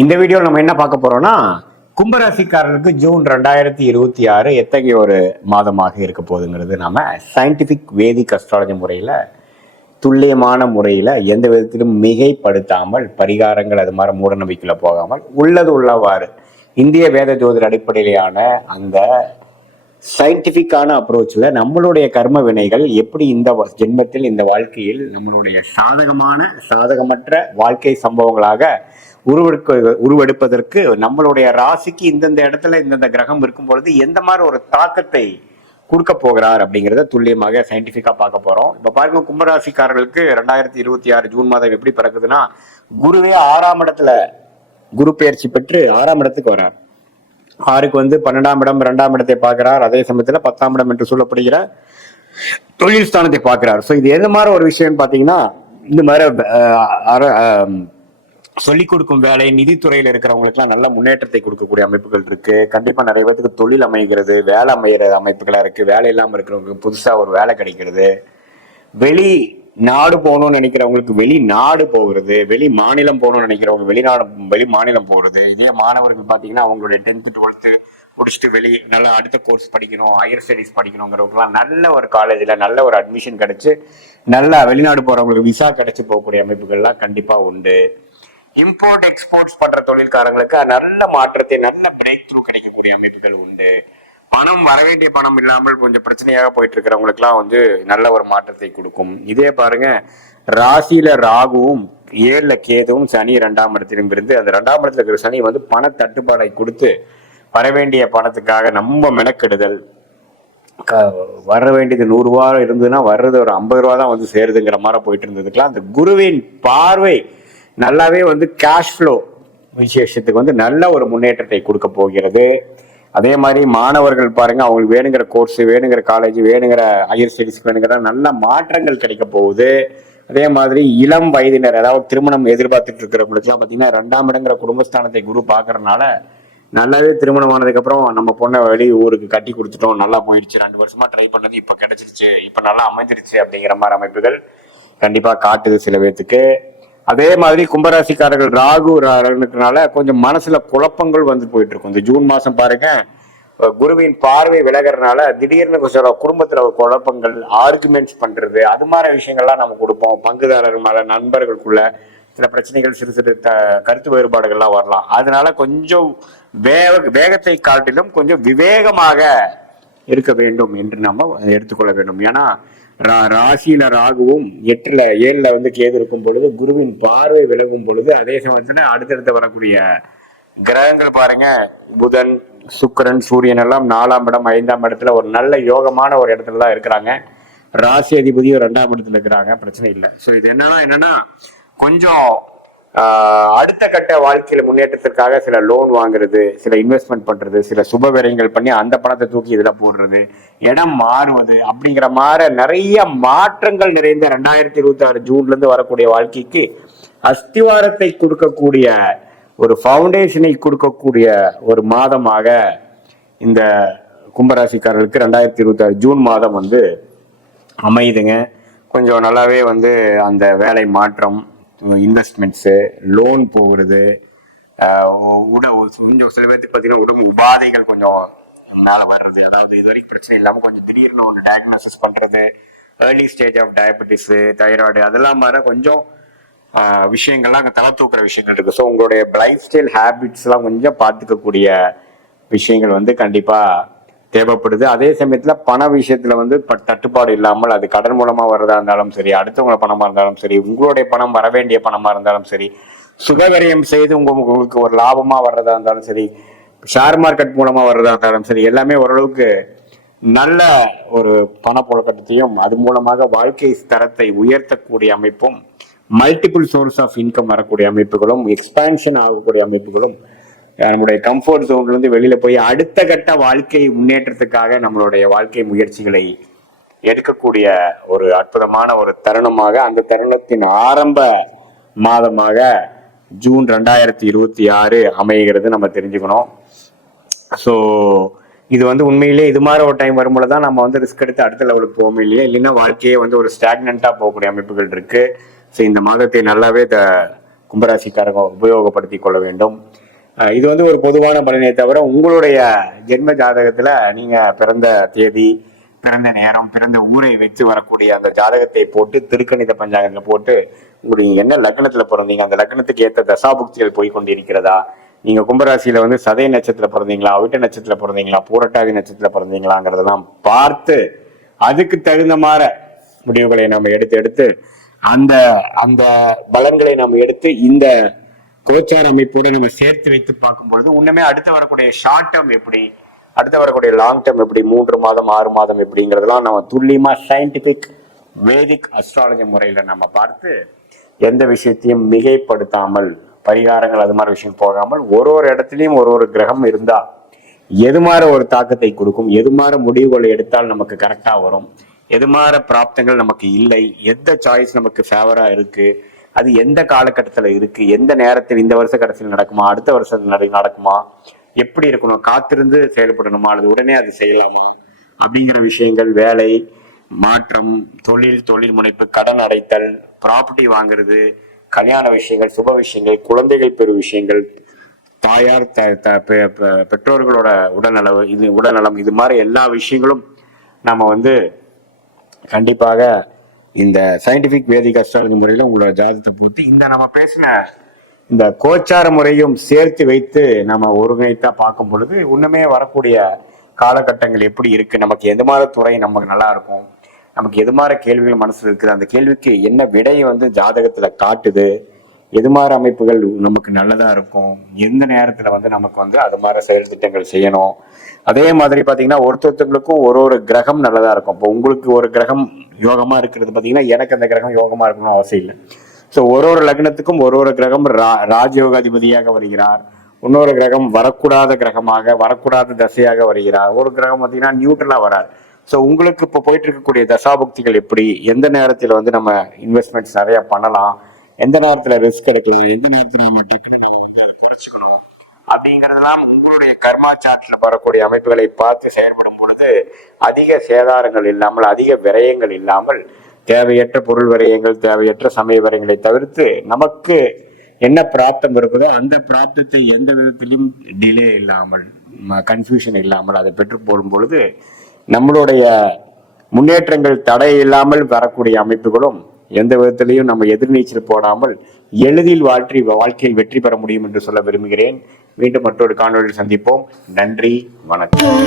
இந்த வீடியோவில் நம்ம என்ன பார்க்க போறோம்னா, கும்பராசிக்காரர்களுக்கு ஜூன் 2026 எத்தகைய ஒரு மாதமாக இருக்க போகுதுங்கிறது நாம சயின்டிபிக் வேதிக் அஸ்ட்ராலஜி முறையில துல்லியமான முறையில எந்த விதத்திலும் மிகைப்படுத்தாமல் பரிகாரங்கள் அது மாதிரி மூட நம்பிக்கையில போகாமல் உள்ளது உள்ளவாறு இந்திய வேத ஜோதிட அடிப்படையிலான அந்த சயின்டிபிக்கான அப்ரோச்சில் நம்மளுடைய கர்ம வினைகள் எப்படி இந்த ஜென்மத்தில் இந்த வாழ்க்கையில் நம்மளுடைய சாதகமற்ற வாழ்க்கை சம்பவங்களாக உருவெடுப்பதற்கு நம்மளுடைய ராசிக்கு இந்தந்த இடத்துல இந்தந்த கிரகம் இருக்கும் பொழுது எந்த மாதிரி ஒரு தாக்கத்தை கொடுக்க போகிறார் அப்படிங்கிறத துல்லியமாக சயின்டிபிக்கா பார்க்க போறோம். இப்ப பாருங்க, கும்பராசிக்காரர்களுக்கு 2026 ஜூன் மாதம் எப்படி பிறக்குதுன்னா, குருவே 6ஆம் இடத்துல குரு பெயர்ச்சி பெற்று 6ஆம் இடத்துக்கு வரார். 6க்கு 12ஆம் இடம் 2ஆம் இடத்தை பார்க்கிறார். அதே சமயத்துல 10ஆம் இடம் என்று சொல்லப்படுகிற தொழில் ஸ்தானத்தை பார்க்கிறார். ஸோ இது எந்த மாதிரி ஒரு விஷயம்னு பாத்தீங்கன்னா, இந்த மாதிரி சொல்லிக் கொடுக்கும் வேலை நிதித்துறையில இருக்கிறவங்களுக்கு எல்லாம் நல்ல முன்னேற்றத்தை கொடுக்கக்கூடிய அமைப்புகள் இருக்கு. கண்டிப்பா நிறைய பேருக்கு தொழில் அமைகிறது, வேலை அமைகிற அமைப்புகளா இருக்கு. வேலை இல்லாம இருக்கிறவங்களுக்கு புதுசா ஒரு வேலை கிடைக்கிறது, வெளி நாடு போகணும்னு நினைக்கிறவங்களுக்கு வெளிநாடு போகிறது, வெளி மாநிலம் போகணும்னு நினைக்கிறவங்க வெளி மாநிலம் போறது. இதே மாணவர்கள் பாத்தீங்கன்னா அவங்களுடைய 10th 12th முடிச்சுட்டு நல்லா அடுத்த கோர்ஸ் படிக்கணும், ஹையர் ஸ்டடிஸ் படிக்கணுங்கிறவங்கலாம் நல்ல ஒரு காலேஜ்ல நல்ல ஒரு அட்மிஷன் கிடைச்சு நல்லா வெளிநாடு போறவங்களுக்கு விசா கிடைச்சு போகக்கூடிய அமைப்புகள்லாம் கண்டிப்பா உண்டு. இம்போர்ட் எக்ஸ்போர்ட்ஸ் பண்ற தொழில்காரங்களுக்கு நல்ல மாற்றத்தை நல்ல பிரேக் த்ரூ கிடைக்கக்கூடிய அமைப்புகள் உண்டு. பணம் வரவேண்டிய பணம் இல்லாமல் கொஞ்சம் பிரச்சனையாக போயிட்டு இருக்கிறவங்களுக்கு எல்லாம் நல்ல ஒரு மாற்றத்தை கொடுக்கும். இதே பாருங்க, ராசியில ராகுவும் 7ல கேதுவும் சனி 2ஆம் இடத்திலும் இருந்து அந்த 2ஆம் இடத்துல இருக்கிற சனி பண தட்டுப்பாடை கொடுத்து வரவேண்டிய பணத்துக்காக நம்ம மெனக்கெடுதல், வர வேண்டியது 100 ரூபா இருந்ததுன்னா வர்றது ஒரு 50 ரூபா தான் சேருதுங்கிற மாதிரி போயிட்டு இருந்ததுக்கெல்லாம் அந்த குருவின் பார்வை நல்லாவே கேஷ் ஃப்ளோ விசேஷத்துக்கு நல்ல ஒரு முன்னேற்றத்தை கொடுக்க போகிறது. அதே மாதிரி மாணவர்கள் பாருங்க, அவங்களுக்கு வேணுங்கிற கோர்ஸ், வேணுங்கிற காலேஜ், வேணுங்கிற ஹையர் ஸ்டடிஸ் வேணுங்கிற நல்ல மாற்றங்கள் கிடைக்க போகுது. அதே மாதிரி இளம் வயதினர், அதாவது திருமணம் எதிர்பார்த்துட்டு இருக்கிறவங்களுக்கு எல்லாம் பாத்தீங்கன்னா 2ஆம் இடங்கிற குடும்பஸ்தானத்தை குரு பாக்குறதுனால நல்லாவே திருமணம் ஆனதுக்கு அப்புறம் நம்ம பொண்ணை வெளி ஊருக்கு கட்டி கொடுத்துட்டோம், நல்லா போயிடுச்சு, 2 வருஷமா ட்ரை பண்ணது இப்ப கிடைச்சிருச்சு, இப்ப நல்லா அமைஞ்சிருச்சு அப்படிங்கிற மாதிரி அமைப்புகள் கண்டிப்பா காட்டுது சில பேர்த்துக்கு. அதே மாதிரி கும்பராசிக்காரர்கள் ராகுனால கொஞ்சம் மனசுல குழப்பங்கள் போயிட்டு இருக்கும். இந்த ஜூன் மாசம் பாருங்க, குருவின் பார்வை விலகிறதுனால திடீர்னு சில குடும்பத்துல குழப்பங்கள், ஆர்குமெண்ட்ஸ் பண்றது, அது மாதிரி விஷயங்கள்லாம் நம்ம கொடுப்போம். பங்குதாரர்கள் மேல, நண்பர்களுக்குள்ள சில பிரச்சனைகள், சிறு சிறு கருத்து வேறுபாடுகள்லாம் வரலாம். அதனால கொஞ்சம் வேகத்தை காட்டிலும் கொஞ்சம் விவேகமாக இருக்க வேண்டும் என்று நம்ம எடுத்துக்கொள்ள வேண்டும். ஏன்னா ராசியில ராகுவும் 7ல கேது இருக்கும் பொழுது குருவின் பார்வை விலகும் பொழுது, அதே சமயத்துல அடுத்தடுத்து வரக்கூடிய கிரகங்கள் பாருங்க, புதன், சுக்கிரன், சூரியன் எல்லாம் 4ஆம் இடம் 5ஆம் இடத்துல ஒரு நல்ல யோகமான ஒரு இடத்துல தான் இருக்கிறாங்க. ராசி அதிபதியும் 2ஆம் இடத்துல இருக்கிறாங்க, பிரச்சனை இல்லை. ஸோ இது என்னன்னா கொஞ்சம் அடுத்த கட்ட வாழ்க்கையில முன்னேற்றத்திற்காக சில லோன் வாங்குறது, சில இன்வெஸ்ட்மெண்ட் பண்றது, சில சுப விரயங்கள் பண்ணி அந்த பணத்தை தூக்கி இதுல போடுறது, இடம் மாறுவது அப்படிங்கிற மாதிரி நிறைய மாற்றங்கள் நிறைந்த 2026 ஜூன்ல இருந்து வரக்கூடிய வாழ்க்கைக்கு அஸ்திவாரத்தை கொடுக்கக்கூடிய ஒரு ஃபவுண்டேஷனை கொடுக்கக்கூடிய ஒரு மாதமாக இந்த கும்பராசிக்காரர்களுக்கு 2026 ஜூன் மாதம் அமையுதுங்க. கொஞ்சம் நல்லாவே அந்த வேலை மாற்றம், இன்வெஸ்ட்மெண்ட்ஸு, லோன் போகிறது, கொஞ்சம் சில பேருக்கு பார்த்தீங்கன்னா உடம்பு உபாதைகள் கொஞ்சம் மேலே வர்றது, அதாவது இது வரைக்கும் பிரச்சனை இல்லாமல் கொஞ்சம் திடீர்னு ஒன்று டயக்னோசிஸ் பண்ணுறது, early stage of diabetes, thyroid, அதெல்லாம் மாதிரி கொஞ்சம் விஷயங்கள்லாம் அங்கே தலை தூக்குற விஷயங்கள் இருக்குது. ஸோ உங்களுடைய லைஃப் ஸ்டைல் ஹேபிட்ஸ்லாம் கொஞ்சம் பார்த்துக்கக்கூடிய விஷயங்கள் கண்டிப்பாக தேவைப்படுது. அதே சமயத்துல பண விஷயத்துல தட்டுப்பாடு இல்லாமல், அது கடன் மூலமா வர்றதா இருந்தாலும் சரி, அடுத்தவங்கள பணமா இருந்தாலும் சரி, உங்களுடைய பணம் வர வேண்டிய பணமா இருந்தாலும் சரி, சுககரியம் செய்து உங்களுக்கு ஒரு லாபமா வர்றதா இருந்தாலும் சரி, ஷேர் மார்க்கெட் மூலமா வர்றதா இருந்தாலும் சரி, எல்லாமே ஓரளவுக்கு நல்ல ஒரு பணப்புழக்கத்தையும் அது மூலமாக வாழ்க்கை தரத்தை உயர்த்தக்கூடிய அமைப்பும், மல்டிபிள் சோர்ஸ் ஆஃப் இன்கம் வரக்கூடிய அமைப்புகளும், எக்ஸ்பான்ஷன் ஆகக்கூடிய அமைப்புகளும், நம்மளுடைய கம்ஃபர்ட் ஜோன்ல இருந்து வெளியில போய் அடுத்த கட்ட வாழ்க்கை முன்னேற்றத்துக்காக நம்மளுடைய வாழ்க்கை முயற்சிகளை எடுக்கக்கூடிய ஒரு அற்புதமான ஒரு தருணமாக, அந்த தருணத்தின் ஆரம்ப மாதமாக ஜூன் 2026 அமைகிறது நம்ம தெரிஞ்சுக்கணும். ஸோ இது உண்மையிலேயே இது மாதிரி ஒரு டைம் வரும்போதுதான் நம்ம ரிஸ்க் எடுத்து அடுத்த லெவலுக்கு போவோம் இல்லையா, இல்லைன்னா வாழ்க்கையே ஒரு ஸ்டாக்னண்டா போகக்கூடிய அமைப்புகள் இருக்கு. ஸோ இந்த மாதத்தை நல்லாவே கும்பராசிக்காரங்க உபயோகப்படுத்தி கொள்ள வேண்டும். இது வந்து ஒரு பொதுவான பலனை தவிர உங்களுடைய ஜென்ம ஜாதகத்துல நீங்க பிறந்த தேதி, பிறந்த நேரம், பிறந்த ஊரை வச்சு வரக்கூடிய அந்த ஜாதகத்தை போட்டு திருக்கணித பஞ்சாங்கத்துல போட்டு உங்களுக்கு என்ன லக்னத்துல பிறந்தீங்க, அந்த லக்னத்துக்கு ஏற்ற தசாபுக்திகள் போய் கொண்டிருக்கிறதா, நீங்க கும்பராசியில வந்து சதய நட்சத்திரத்துல பிறந்தீங்களா, அவிட்ட நட்சத்திரத்துல பிறந்தீங்களா, பூரட்டாதி நட்சத்திரத்துல பிறந்தீங்களாங்கிறதெல்லாம் பார்த்து அதுக்கு தகுந்த மாதிரி முடிவுகளை நம்ம எடுத்து அந்த அந்த பலன்களை நம்ம எடுத்து இந்த கோச்சார அமைப்போட நம்ம சேர்த்து வைத்து பார்க்கும் பொழுது உண்மையே அடுத்து வரக்கூடிய ஷார்ட் டேர்ம் எப்படி, அடுத்து வரக்கூடிய லாங் டேர்ம் எப்படி, 3 மாதம் 6 மாதம் எப்படிங்கிறதெல்லாம் நம்ம துல்லியமா சயின்டிபிக் வேதிக் அஸ்ட்ராலஜி முறையில நம்ம பார்த்து எந்த விஷயத்தையும் மிகைப்படுத்தாமல் பரிகாரங்கள் அது மாதிரி விஷயம் போகாமல் ஒரு இடத்துலயும் ஒரு கிரகம் இருந்தா எது மாதிரி ஒரு தாக்கத்தை கொடுக்கும், எது மாதிரி முடிவுகளை எடுத்தால் நமக்கு கரெக்டா வரும், எது மாதிரி பிராப்தங்கள் நமக்கு இல்லை, எந்த சாய்ஸ் நமக்கு ஃபேவரா இருக்கு, அது எந்த காலகட்டத்துல இருக்கு, எந்த நேரத்தில் இந்த வருஷ கடைசியில் நடக்குமா, அடுத்த வருஷத்துல நடக்குமா, எப்படி இருக்கணும், காத்திருந்து செயல்படணுமா அல்லது உடனே அது செய்யலாமா அப்படிங்கிற விஷயங்கள், வேலை மாற்றம், தொழில் முனைப்பு, கடன் அடைத்தல், ப்ராப்பர்ட்டி வாங்குறது, கல்யாண விஷயங்கள், சுப விஷயங்கள், குழந்தைகள் பெறும் விஷயங்கள், தாயார் பெற்றோர்களோட உடல்நலம் இது மாதிரி எல்லா விஷயங்களும் நம்ம வந்து கண்டிப்பாக இந்த சயின்டிபிக் வேதிக் அஸ்ட்ராலஜி முறையில உங்களோட ஜாதகத்தை பொறுத்து இந்த நம்ம பேசின இந்த கோச்சார முறையும் சேர்த்து வைத்து நம்ம ஒருங்கிணைத்தா பார்க்கும் பொழுது இன்னுமே வரக்கூடிய காலகட்டங்கள் எப்படி இருக்கு, நமக்கு எது மாதிரி துறை நமக்கு நல்லா இருக்கும், நமக்கு எது மாதிரி கேள்விகள் மனசுல இருக்குது, அந்த கேள்விக்கு என்ன விடையை வந்து ஜாதகத்துல காட்டுது, எது மாதிரி அமைப்புகள் நமக்கு நல்லதா இருக்கும், எந்த நேரத்துல வந்து நமக்கு வந்து அது மாதிரி செயல் திட்டங்கள் செய்யணும். அதே மாதிரி பாத்தீங்கன்னா ஒருத்தருக்கும் ஒரு கிரகம் நல்லதா இருக்கும். இப்போ உங்களுக்கு ஒரு கிரகம் யோகமா இருக்கிறது பாத்தீங்கன்னா எனக்கு அந்த கிரகம் யோகமா இருக்கணும்னு அவசியம் இல்லை. ஸோ ஒரு லக்னத்துக்கும் ஒரு கிரகம் ராஜயோகாதிபதியாக வருகிறார், இன்னொரு கிரகம் வரக்கூடாத கிரகமாக வரக்கூடாத தசையாக வருகிறார், ஒரு கிரகம் பாத்தீங்கன்னா நியூட்ரலா வராது. ஸோ உங்களுக்கு இப்போ போயிட்டு இருக்கக்கூடிய தசாபுக்திகள் எப்படி, எந்த நேரத்தில் வந்து நம்ம இன்வெஸ்ட்மெண்ட்ஸ் நிறைய பண்ணலாம், எந்த நேரத்துல ரிஸ்க் எடுக்கலாம், எந்த நேரத்துல நம்ம டிக்கெட் நம்ம வந்து அதை குறைச்சிக்கணும் அப்படிங்கறதெல்லாம் உங்களுடைய கர்மா சார்ட்ல வரக்கூடிய அமைப்புகளை பார்த்து செயல்படும் பொழுது அதிக சேதாரங்கள் இல்லாமல், அதிக விரயங்கள் இல்லாமல், தேவையற்ற பொருள் விரயங்கள், தேவையற்ற சமய விரயங்களை தவிர்த்து நமக்கு என்ன பிராப்தம் இருக்குதோ அந்த பிராப்தத்தை எந்த விதத்திலும் டிலே இல்லாமல், கன்ஃபியூஷன் இல்லாமல் அதை பெற்று போடும் பொழுது நம்மளுடைய முன்னேற்றங்கள் தடை இல்லாமல் வரக்கூடிய அமைப்புகளும் எந்த விதத்திலையும் நம்ம எதிர்நீச்சல் போடாமல் எளிதில் வாழ்க்கையில் வெற்றி பெற முடியும் என்று சொல்ல விரும்புகிறேன். மீண்டும் மற்றொரு காணொலியில் சந்திப்போம். நன்றி, வணக்கம்.